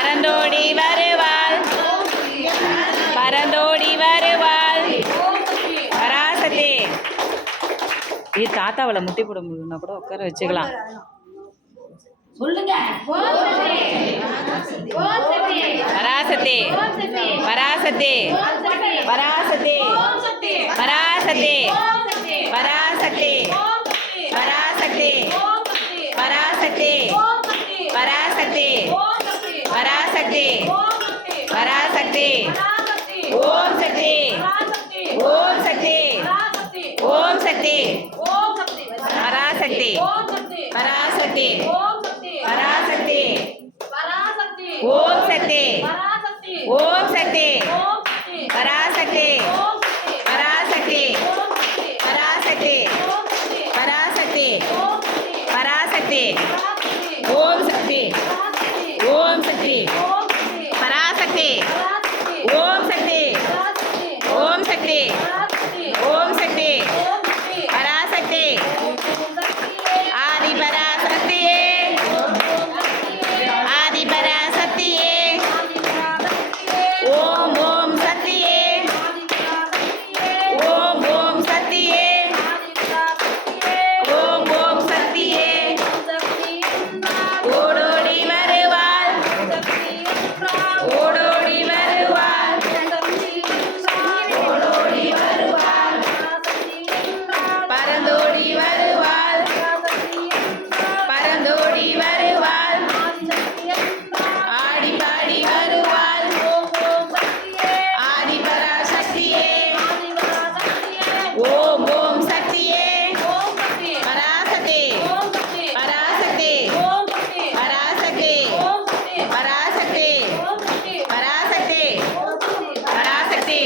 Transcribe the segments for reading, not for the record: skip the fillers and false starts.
பரந்தோடி வருவாள் பரந்தோடி வருவாள் பராசக்தி. இது தாத்தாவளை முட்டி போட முடியும்னா கூட உட்கார வச்சுக்கலாம். பராசக்தி பராசக்தி பராசக்தி பராசக்தி பராசக்தி பராசக்தி பராசக்தி பராசக்தி பராசக்தி பராசக்தி ஓம் சக்தி ஓம் சக்தி ஓம் சக்தி பராசக்தி பராசக்தி பராசக்தி ஓம் சக்தி ஓம் சக்தி பராசக்தி பராசக்தி பராசக்தி பராசக்தி பராசக்தி ஓம் சக்தி ஓம் சக்தி பராசக்தி ஓம் சக்தி ஓம் சக்தி ஓம் சக்தி பராசக்தி ஆதி பராசக்தியே ஆதி பராசக்தியே ஓம் ஓம் சக்தியே ஓம் ஓம் சக்தியே ஓம் ஓம் சக்தியே ஓடோடி வருவாள் ஓடோடி வருவாள் ஓடோடி வருவாள் பரந்தோடி வருவாள் பரந்தோடி வருவாள் ஆடி பாடி வருவாள் ஆதி பராசக்தியே ஓம் ஓம் சக்தியே பராசக்தி பராசக்தி பராசக்தி பராசக்தி பராசக்தி பராசக்தி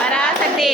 பராசக்தி